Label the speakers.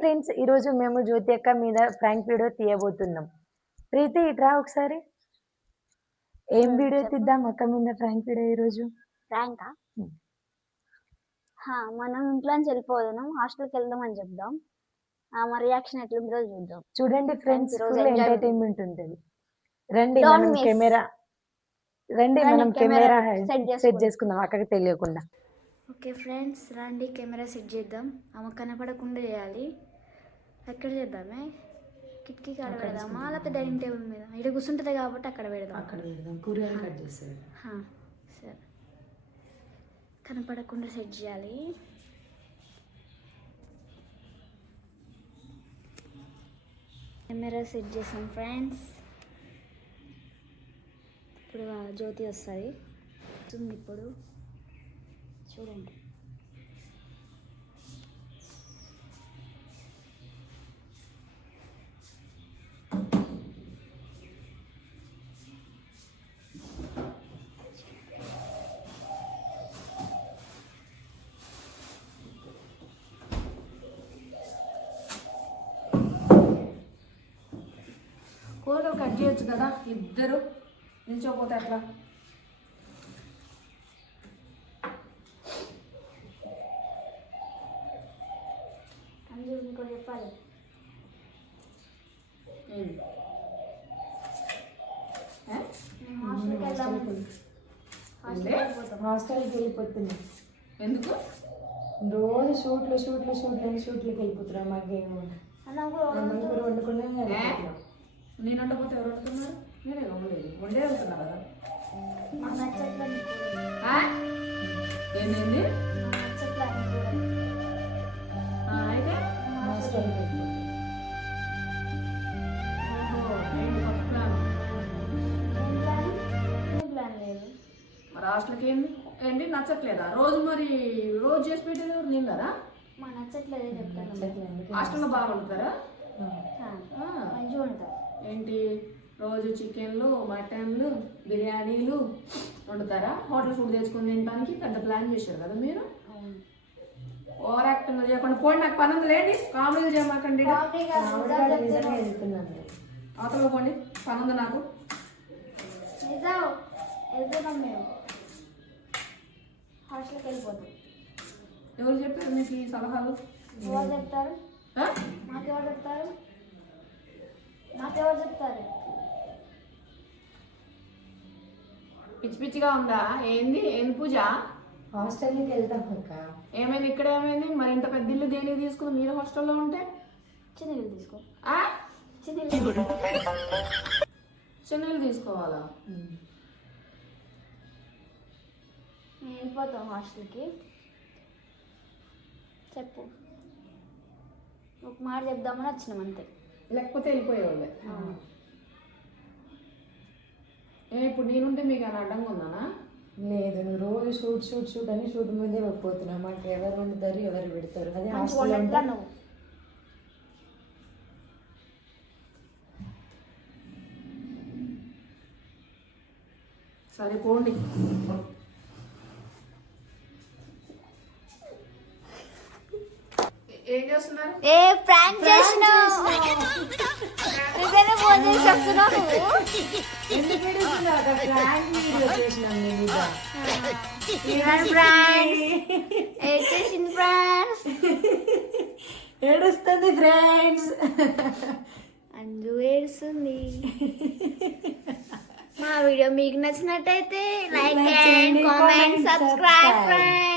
Speaker 1: Friends ఈరోజు మేము జ్యోతి అక్క మీద ఫ్రాంక్ వీడియో తీయబోతున్నాం. ప్రీతి ఇట్రా ఒకసారి. ఏం వీడియో. తీద్దాం? అక్క మీద ఫ్రాంక్ వీడియో ఈరోజు Hmm.
Speaker 2: మనం ఇంట్లో నుంచి వెళ్ళిపోదాం హాస్టల్కి వెళ్దాం అని చెప్దాం. ఆ, మా రియాక్షన్ ఎట్లుందో చూద్దాం.
Speaker 1: చూడండి ఫ్రెండ్స్ ఎంటర్టైన్మెంట్ ఉంటుంది. రండి మనం. కెమెరా రండి మనం
Speaker 2: కెమెరా
Speaker 1: సెట్
Speaker 2: చేసుకుందాం.
Speaker 1: చేసుకుందాం అక్కడికి తెలియకుండా.
Speaker 3: ఓకే ఫ్రెండ్స్ రండి కెమెరా సెట్ చేద్దాం. ఆమె కనపడకుండా చేయాలి. ఎక్కడ చేద్దామే? కిటికీ కాడ పెడదామా?
Speaker 1: చేసుకుందాం.
Speaker 3: లేకపోతే డైనింగ్ టేబుల్ మీద? ఇక్కడ కూర్చుంటుంది కాబట్టి అక్కడ పెడదాం.
Speaker 1: అక్కడ పెడదాం. కూరగాయలు కట్ చేసేది
Speaker 3: సరే. కనపడకుండా సెట్ చేయాలి. కెమెరా సెట్ చేసాం ఫ్రెండ్స్. ఇప్పుడు జ్యోతి వస్తుంది. వస్తుంది ఇప్పుడు. చూడండి.
Speaker 4: కట్ చేయొచ్చు కదా? ఇద్దరు నిల్చోపోతే అట్లా
Speaker 3: ఇంకోటి చెప్పాలి. హాస్టల్కి వెళ్దాం. హాస్టల్కి వెళ్ళిపోతాం.
Speaker 1: హాస్టల్కి వెళ్ళిపోతున్నాం
Speaker 4: ఎందుకు?
Speaker 1: రోజు షూట్లు షూట్లు షూట్లు షూట్లకి వెళ్ళిపోతున్నాం మాకేమో. వండుకునే.
Speaker 4: నేను వండపోతే ఎవరు వండుతున్నారు నేనే వండలేదు వండే వెళ్తున్నా కదా? ఏంటండి అయితే? మరి హాస్టల్కి ఏంది? ఏంటి నచ్చట్లేదా? రోజు మరి రోజు చేసి పెట్టేది ఎవరు? నేను కదా
Speaker 3: మా నచ్చట్లేదే.
Speaker 4: హాస్టల్లో బాగా వండుతారా?
Speaker 3: మంచిగా ఉంటారు
Speaker 4: ఏంటి? రోజు చికెన్లు మటన్లు బిర్యానీలు వండుతారా? హోటల్ ఫుడ్ తెచ్చుకొని తినడానికి పెద్ద ప్లాన్ చేశారు కదా మీరు? ఓవర్ యాక్టింగ్ చేయకుండా పోండి నాకు పని ఉంది లేండి. కామెడీలు చేయమాకండి. అవతల పోండి పని ఉంది నాకు.
Speaker 3: హాస్టల్కి వెళ్ళిపోతాం.
Speaker 4: ఎవరు చెప్పారు మీకు ఈ సలహాలు?
Speaker 3: ఎవరు చెప్తారు? మాకెవరు చెప్తారు? మాకెవరు చెప్తారు?
Speaker 4: పిచ్చి పిచ్చిగా ఉందా? ఏంది? ఏంది పూజ?
Speaker 1: హాస్టల్కి వెళ్తాం అక్క.
Speaker 4: ఏమైంది? ఇక్కడ ఏమైంది? మరి ఇంత పెద్ద ఇల్లు దేనికి తీసుకుని మీరు హాస్టల్లో ఉంటే?
Speaker 3: చిన్న ఇల్లు తీసుకో.
Speaker 4: ఆ?
Speaker 3: చిన్న ఇల్లు తీసుకో.
Speaker 4: చిన్న ఇల్లు తీసుకోవాలా?
Speaker 3: మేము వెళ్ళిపోతాం హాస్టల్కి. చెప్పు. ఒక మాట చెప్దామని వచ్చినాం అంతే.
Speaker 4: లేకపోతే వెళ్ళిపోయేవాళ్ళే. ఏ ఇప్పుడు నేనుంటే మీకు అని అడ్డంగా ఉందానా?
Speaker 1: లేదు నువ్వు రోజు షూట్ షూట్ షూట్ అని షూట్ మీదే పోతున్నావు మాకు ఎవరు వండుతారు ఎవరు పెడతారు. అదే హాస్టల్
Speaker 4: సరే పోండి. ఏం చేస్తున్నారు?
Speaker 3: ఏ ప్రాంక్ చేసినావు. నిజంగా ఫోన్ చేసి చెప్తున్నావు నువ్వు?
Speaker 1: ఎందుకు ఏడుస్తున్నావు? అక్క? Prank video చేసినాం నీ మీద.
Speaker 3: ఫ్రాన్స్ ఏ చేసింది ఫ్రాన్స్
Speaker 1: ఏడుస్తుంది ఫ్రెండ్స్.
Speaker 3: అంజు ఏడుస్తుంది. మా వీడియో మీకు నచ్చినట్టయితే లైక్
Speaker 1: Like
Speaker 3: అండ్
Speaker 1: చేయండి,
Speaker 3: కామెంట్ సబ్స్క్రైబ్. ఫ్రెండ్స్